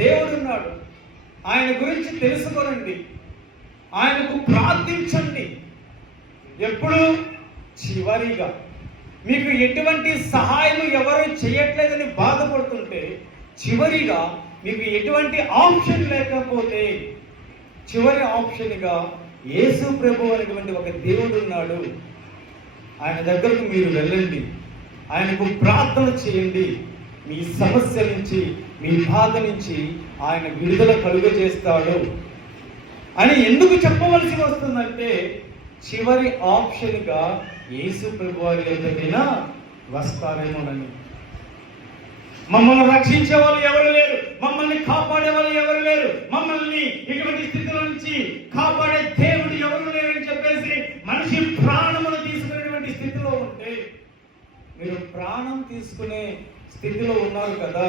దేవుడు ఉన్నాడు. ఆయన గురించి తెలుసుకోనండి, ఆయనకు ప్రార్థించండి. ఎప్పుడు? చివరిగా. మీకు ఎటువంటి సహాయం ఎవరు చేయట్లేదని బాధపడుతుంటే, చివరిగా మీకు ఎటువంటి ఆప్షన్ లేకపోతే చివరి ఆప్షన్గా యేసు ప్రభు అనేటువంటి ఒక దేవుడు ఉన్నాడు. ఆయన దగ్గరకు మీరు వెళ్ళండి, ఆయనకు ప్రార్థన చేయండి. మీ సమస్య నుంచి, మీ బాధ నుంచి ఆయన విడుదల కలుగజేస్తాడు అని ఎందుకు చెప్పవలసి వస్తుందంటే, చివరి ఆప్షన్గా యేసు ప్రభు వారి దగ్గరైనా వస్తారేమోనని. మమ్మల్ని రక్షించే వాళ్ళు ఎవరు లేరు, మమ్మల్ని కాపాడే వాళ్ళు ఎవరు లేరు, మమ్మల్ని ఇటువంటి స్థితిలో నుంచి కాపాడే దేవుడు ఎవరు లేరని చెప్పేసి మనిషి ప్రాణమును తీసుకునేటువంటి స్థితిలో ఉంటే, మీరు ప్రాణం తీసుకునే స్థితిలో ఉన్నారు కదా,